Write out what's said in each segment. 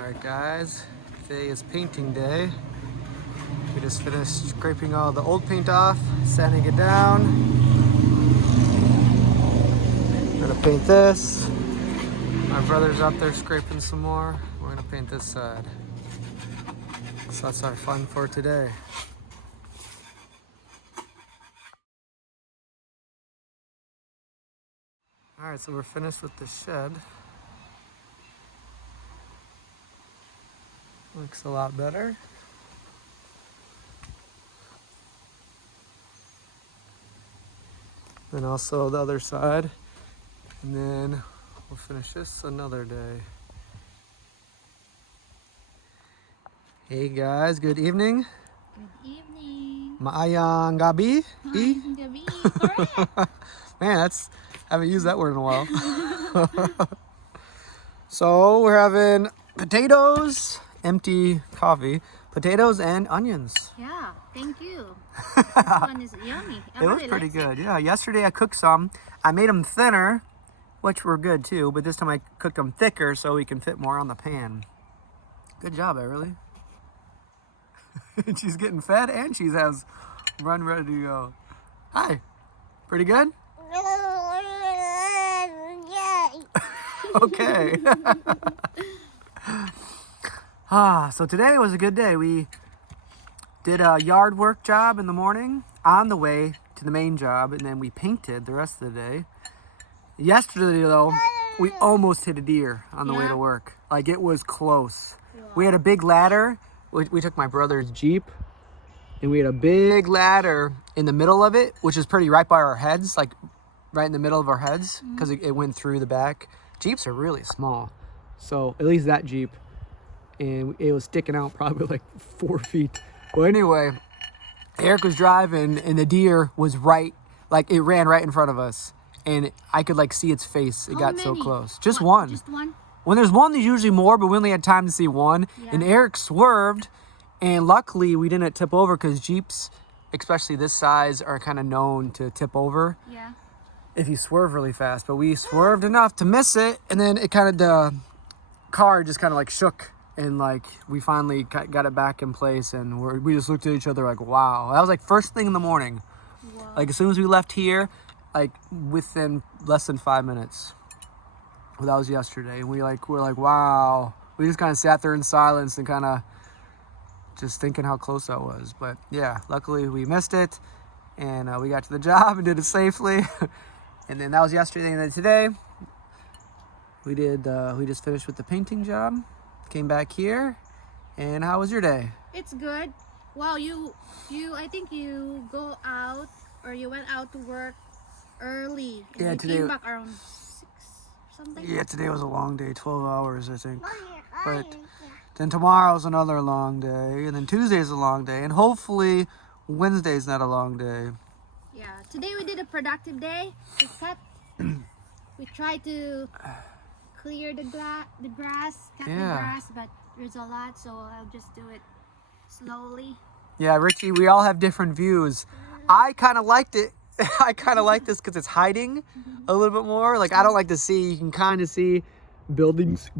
Alright guys, today is painting day. We just finished scraping all the old paint off, sanding it down. We're gonna paint this. My brother's out there scraping some more. We're gonna paint this side. So that's our fun for today. Alright, so we're finished with the shed. Looks a lot better. And also the other side. And then we'll finish this another day. Hey guys, good evening. Good evening. Maayang gabi. Maayang gabi, correct. Man, I haven't used that word in a while. So we're having potatoes, empty coffee, potatoes and onions. Yeah, thank you. This one is yummy. It was pretty good. Yeah, yesterday I cooked some. I made them thinner, which were good too, but this time I cooked them thicker so we can fit more on the pan. Good job, Everly. She's getting fed and she has run ready to go. Hi. Pretty good? Okay. So today was a good day. We did a yard work job in the morning on the way to the main job, and then we painted the rest of the day. Yesterday though, we almost hit a deer on the way to work. Like, it was close. Wow. We had a big ladder. We took my brother's Jeep, and we had a big ladder in the middle of it, which is pretty right by our heads, like right in the middle of our heads, because it went through the back. Jeeps are really small, so at least that Jeep, and it was sticking out probably like 4 feet. Well, anyway, Eric was driving, and the deer was right, like it ran right in front of us, and I could like see its face. It got so close. Just one. Just one? When there's one, there's usually more, but we only had time to see one. Yeah. And Eric swerved, and luckily we didn't tip over, because Jeeps, especially this size, are kind of known to tip over. Yeah. If you swerve really fast. But we swerved enough to miss it, and then it kind of, the car just kind of like shook, and like we finally got it back in place, and we just looked at each other like, wow. That was like first thing in the morning. Whoa. Like as soon as we left here, like within less than 5 minutes. Well, that was yesterday, and we're like, wow. We just kind of sat there in silence and kind of just thinking how close that was. But yeah, luckily we missed it, and we got to the job and did it safely. And then that was yesterday, and then today we just finished with the painting job, came back here. And how was your day? It's good. Wow, I think you go out, or you went out to work early, and yeah, you today came back around 6 something. Yeah, today was a long day, 12 hours I think. But then tomorrow's another long day, and then Tuesday's a long day, and hopefully Wednesday's not a long day. Yeah, today we did a productive day. We tried to clear the grass, cut the grass, but there's a lot, so I'll just do it slowly. Yeah, Richie, we all have different views. I kind of liked it. I kind of like this because it's hiding a little bit more. Like, I don't like to see, you can kind of see buildings,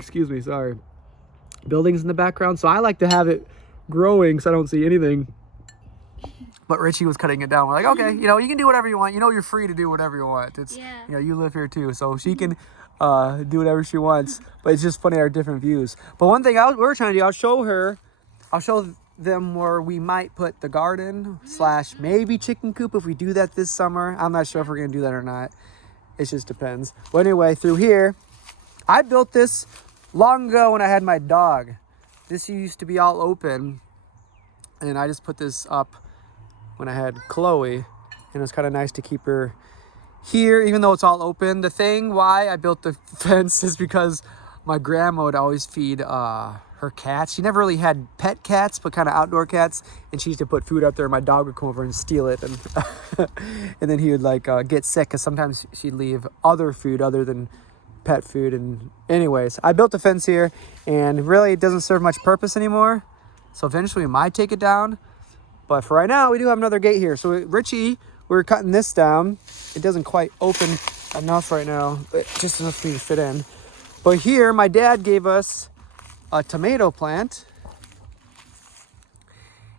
buildings in the background. So I like to have it growing so I don't see anything. But Richie was cutting it down. We're like, okay, you can do whatever you want. You're free to do whatever you want. It's, you live here too. So she can do whatever she wants. But it's just funny, our different views. But one thing we're trying to do, I'll show them where we might put the garden / maybe chicken coop if we do that this summer. I'm not sure if we're gonna do that or not. It just depends. But anyway, through here, I built this long ago when I had my dog. This used to be all open, and I just put this up when I had Chloe, and it was kind of nice to keep her here even though it's all open. The thing why I built the fence is because my grandma would always feed her cats. She never really had pet cats, but kind of outdoor cats, and she used to put food out there, and my dog would come over and steal it, and and then he would like get sick, because sometimes she'd leave other food other than pet food. And anyways, I built a fence here, and really it doesn't serve much purpose anymore, so eventually we might take it down. But for right now, we do have another gate here. So Richie, we're cutting this down. It doesn't quite open enough right now, but just enough for me to fit in. But here, my dad gave us a tomato plant.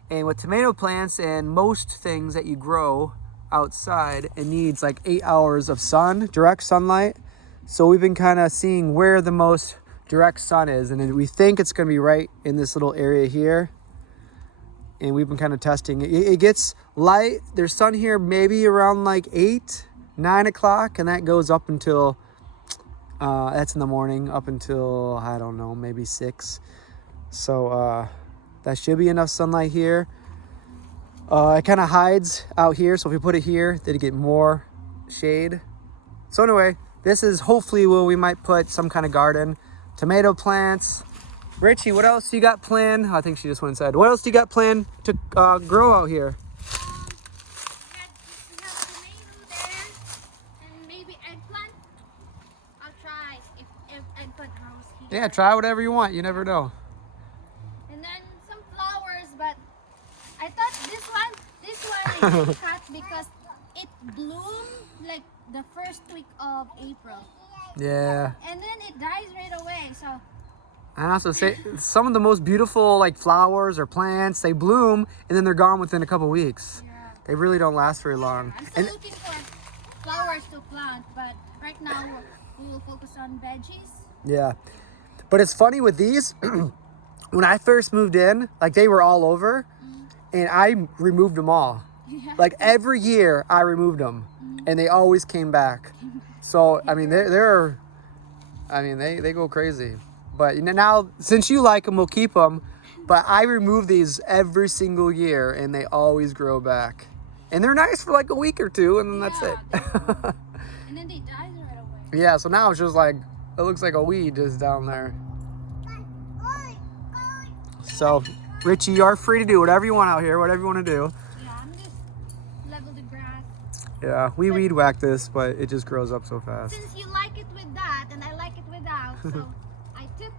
And with tomato plants and most things that you grow outside, it needs like 8 hours of sun, direct sunlight. So we've been kind of seeing where the most direct sun is, and we think it's going to be right in this little area here. And we've been kind of testing it. It gets light. There's sun here maybe around like 8, 9 o'clock, and that goes up until that's in the morning, up until, I don't know, maybe 6. So that should be enough sunlight here. It kind of hides out here, so if we put it here, then it get more shade. So anyway, this is hopefully where we might put some kind of garden. Tomato plants. Richie, what else you got planned? I think she just went inside. What else do you got planned to grow out here? We have tomato there and maybe eggplant. I'll try if eggplant grows here. Yeah, try whatever you want. You never know. And then some flowers, but I thought this one I didn't cut because it bloomed like the first week of April. Yeah. And then it dies right away, so. I have to say, some of the most beautiful like flowers or plants, they bloom and then they're gone within a couple weeks. Yeah. They really don't last very long. I'm still looking for flowers to plant, but right now we will focus on veggies. Yeah. But it's funny with these, when I first moved in, like they were all over and I removed them all. Yeah. Like every year I removed them and they always came back. So, I mean, they go crazy. But now, since you like them, we'll keep them. But I remove these every single year and they always grow back. And they're nice for like a week or two and then that's it. And then they die right away. Yeah, so now it's just like, it looks like a weed just down there. So, Richie, you are free to do whatever you want out here, whatever you want to do. Yeah, I'm just level the grass. Yeah, we weed whack this, but it just grows up so fast. Since you like it with that and I like it without, so I took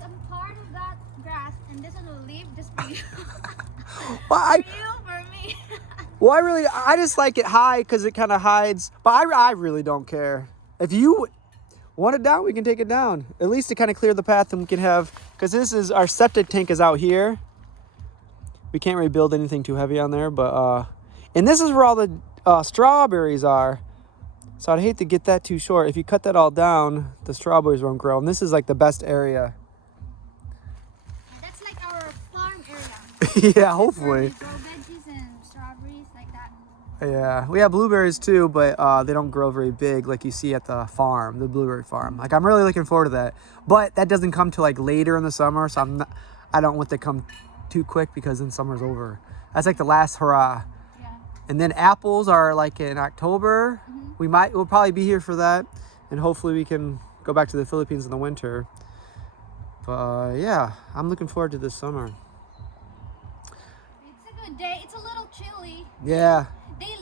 some part of that grass and this one will leave just for you. Well, For me. Well, I just like it high because it kind of hides. But I really don't care. If you want it down, we can take it down. At least to kind of clear the path and we can have, because this is, our septic tank is out here. We can't really build anything too heavy on there, but, and this is where all the strawberries are. So I'd hate to get that too short. If you cut that all down, the strawberries won't grow. And this is like the best area. That's like our farm area. Yeah, hopefully. We grow veggies and strawberries like that. Yeah, we have blueberries too, but they don't grow very big like you see at the farm, the blueberry farm. Like I'm really looking forward to that, but that doesn't come till like later in the summer, so I don't want to come too quick because then summer's over. That's like the last hurrah. Yeah. And then apples are like in October. We'll probably be here for that, and hopefully we can go back to the Philippines in the winter. But yeah, I'm looking forward to this summer. It's a good day. It's a little chilly. Yeah. They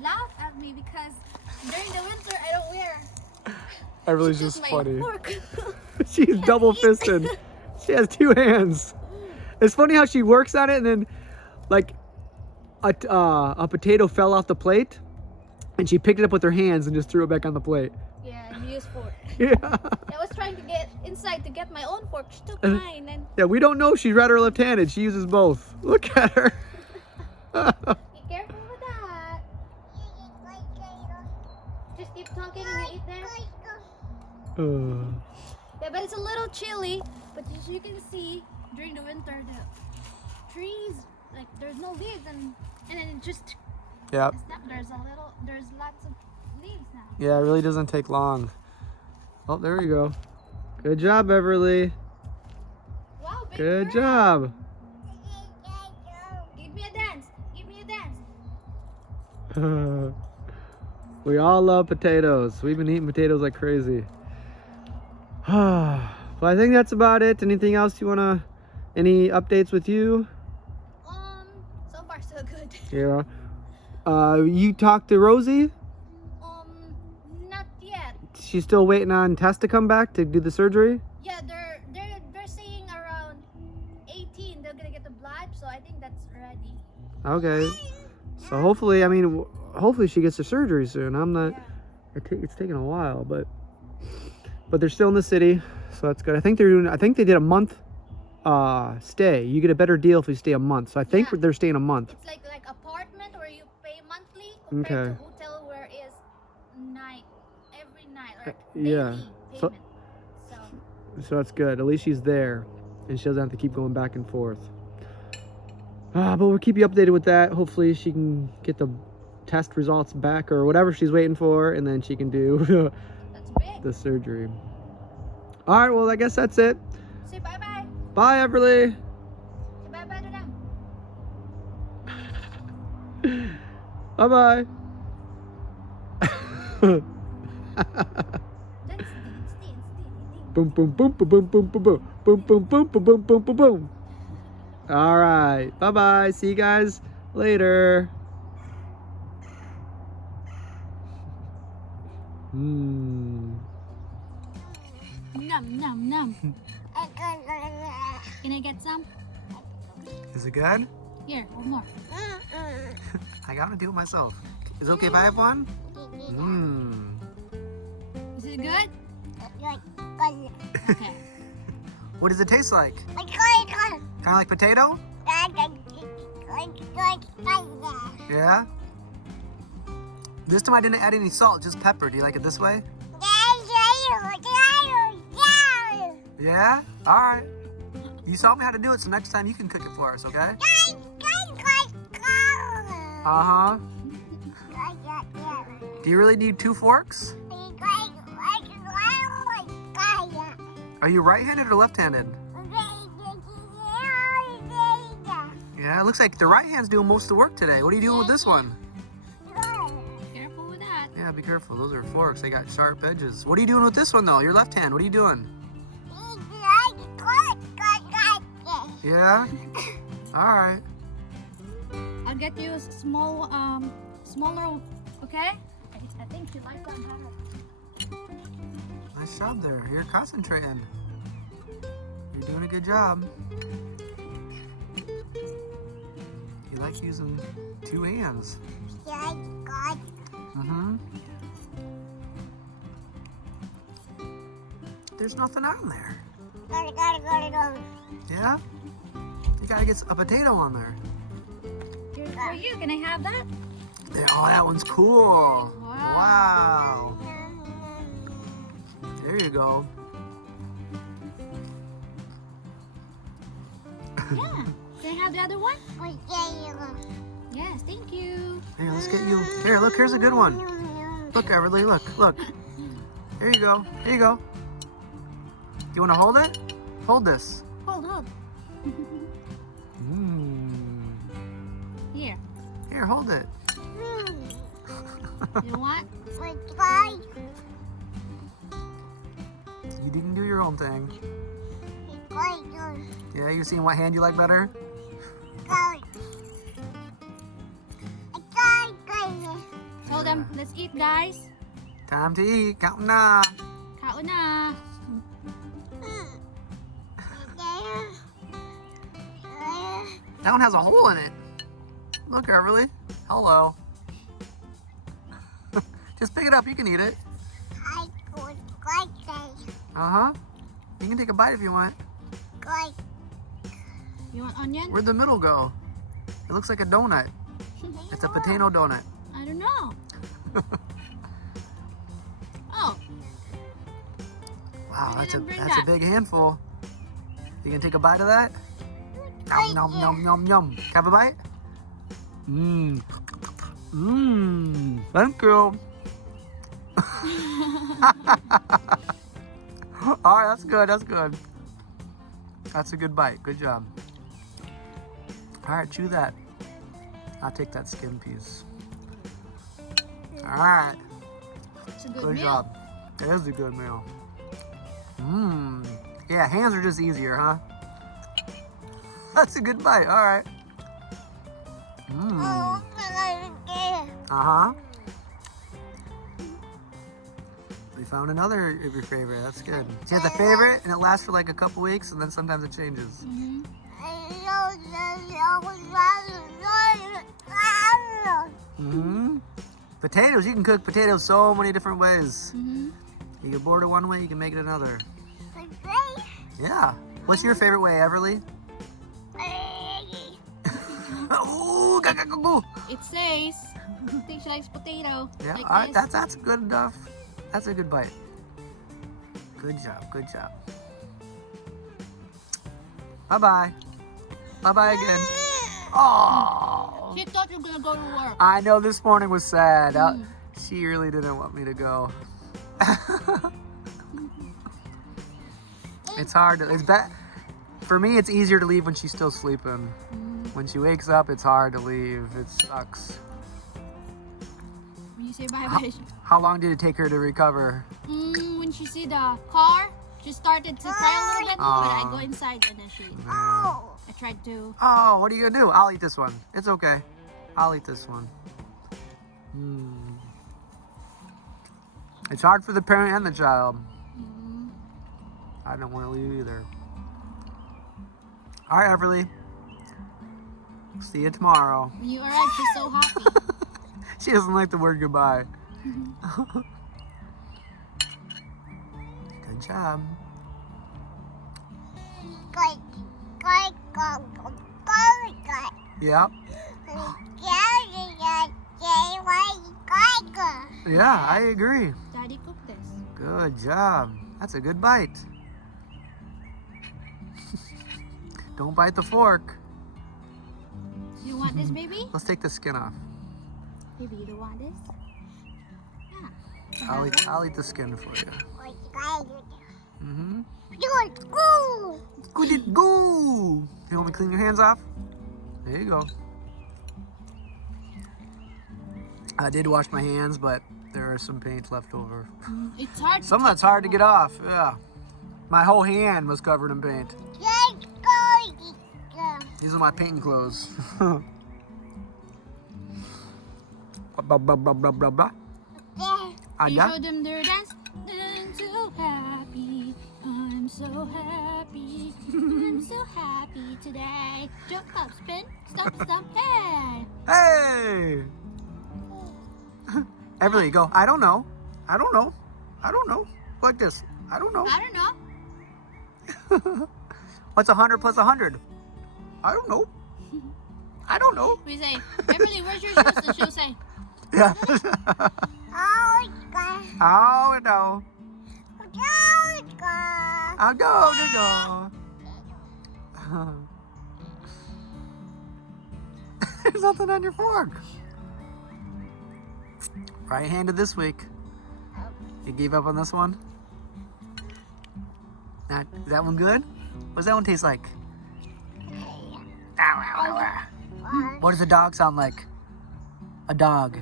laugh at me because during the winter I don't wear. That really is It's just my funny. fork. She's double fisted. She has 2 hands. It's funny how she works on it and then like a potato fell off the plate and she picked it up with her hands and just threw it back on the plate. Yeah, and use fork. Yeah. I was trying to get inside to get my own fork. She took mine and Yeah, we don't know if she's right or left-handed. She uses both. Look at her. be careful with that. Just keep talking and you eat there. Yeah, but it's a little chilly. But as you can see, during the winter, the trees, like there's no leaves, and then it just Yep. there's lots of leaves now. Yeah, it really doesn't take long. Oh, there you go. Good job, Beverly. Wow, big Good girl. job. Give me a dance. Give me a dance. We all love potatoes. We've been eating potatoes like crazy. Well, I think that's about it. Anything else you wanna? Any updates with you? So far so good. Yeah. You talked to Rosie? Not yet. She's still waiting on Tess to come back to do the surgery? Yeah, they're saying around 18 they're gonna get the blood, so I think that's ready. Okay. So hopefully she gets the surgery soon. I'm not. Yeah. It's taking a while, but but they're still in the city, so that's good. I think they did a month stay. You get a better deal if you stay a month. So I think they're staying a month. It's like apartment where you pay monthly compared to hotel where is every night or daily payment. So that's good. At least she's there, and she doesn't have to keep going back and forth. But we'll keep you updated with that. Hopefully she can get the test results back or whatever she's waiting for, and then she can do the surgery. All right, well, I guess that's it. Say bye-bye. Bye, Everly. Say bye-bye to them. Bye-bye. Boom, boom, boom, boom, boom, boom, boom, boom, boom, boom, boom, boom, boom, boom, boom, boom. All right, bye-bye. See you guys later. Num, num, num. Can I get some? Is it good? Here, one more. I gotta do it myself. Is it okay if I have one? Is it good? Okay. What does it taste like? Kind of like potato? Yeah? This time I didn't add any salt, just pepper. Do you like it this way? Yeah? Alright. You taught me how to do it, so next time you can cook it for us, okay? Uh-huh. Do you really need 2 forks? Are you right-handed or left-handed? Yeah, it looks like the right hand's doing most of the work today. What are you doing with this one? Careful with that. Yeah, be careful. Those are forks. They got sharp edges. What are you doing with this one, though? Your left hand. What are you doing? Yeah? All right. I'll get you a smaller, okay? I think you like that better. Nice job there. You're concentrating. You're doing a good job. You like using 2 hands. Mm-hmm. There's nothing on there. Yeah? You gotta get a potato on there. Here's for you. Can I have that? There, oh, that one's cool. Wow. There you go. Yeah. Can I have the other one? Yes, thank you. Here, let's get you. Here, look, here's a good one. Look, Everly, look. Here you go. Here you go. Do you want to hold it? Hold this. Hold. Here. Here, hold it. You want? You didn't do your own thing. Yeah, you seen what hand you like better? Told them, let's eat, guys. Time to eat. Kain na. Kaon na. That one has a hole in it. Look, Everly. Hello. Just pick it up. You can eat it. Uh-huh. You can take a bite if you want. You want onion? Where'd the middle go? It looks like a donut. It's a potato donut. I don't know. Oh. Wow, that's a big handful. You can take a bite of that? Nom, nom, nom, nom, nom. Have a bite? Mmm. Mmm. Thank you. All right, that's good. That's good. That's a good bite. Good job. All right, chew that. I'll take that skin piece. All right. It's a good Good meal. job. It is a good meal. Mmm. Yeah, hands are just easier, huh? That's a good bite. All right. Mmm. Uh-huh. We found another of your favorite. That's good. You have the favorite, and it lasts for like a couple weeks, and then sometimes it changes. Mm-hmm. Potatoes. You can cook potatoes so many different ways. You get bored of one way, you can make it another. Yeah. What's your favorite way, Everly? Ooh, go, go, go, go. It says, I think she likes potato. Yeah, Like all right, this. that's good enough. That's a good bite. Good job, good job. Bye-bye. Bye-bye again. Oh, She thought you were gonna go to work. I know this morning was sad. She really didn't want me to go. It's hard. It's bad. For me, it's easier to leave when she's still sleeping. When she wakes up, it's hard to leave. It sucks. When you say bye-bye, How long did it take her to recover? when she see the car, she started to cry a little bit, but I go inside and then I tried to. Oh, what are you gonna do? I'll eat this one. It's okay. I'll eat this one. It's hard for the parent and the child. I don't want to leave either. All right, Everly. See you tomorrow. When you arrive, she's so happy. She doesn't like the word goodbye. Good job. Yep. Yeah, I agree. Daddy cooked this. Good job. That's a good bite. Don't bite the fork. You want this, baby? Let's take the skin off. Baby, you don't want this? Yeah. I'll eat the skin for you. Mm-hmm. Good it go. You want me to clean your hands off? There you go. I did wash my hands, but there is some paint left over. It's hard. Some of that's hard to get off. Yeah. My whole hand was covered in paint. These are my painting clothes. Blah, blah, blah, blah, blah, blah. You show them their dance. I'm so happy. I'm so happy. I'm so happy today. Jump, stop, spin. Stop, stop, hey. Hey! Everly, go. I don't know. I don't know. I don't know. Like this. I don't know. I don't know. What's 100 plus 100? I don't know. I don't know. We say, Beverly, where's your shoes? And she'll say, Yeah. Oh no. I'll go to go. There's nothing on your fork. Right-handed this week. You gave up on this one? Is that one good? What does that one taste like? What does a dog sound like? A dog.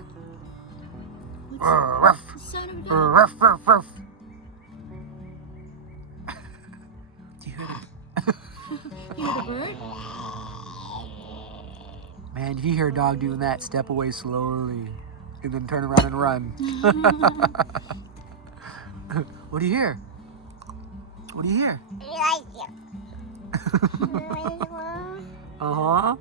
Ruff, son of a dog. ruff, ruff, ruff. Do you hear that? You hear the bird? Man, if you hear a dog doing that, step away slowly and then turn around and run. What do you hear? What do you hear? Uh-huh.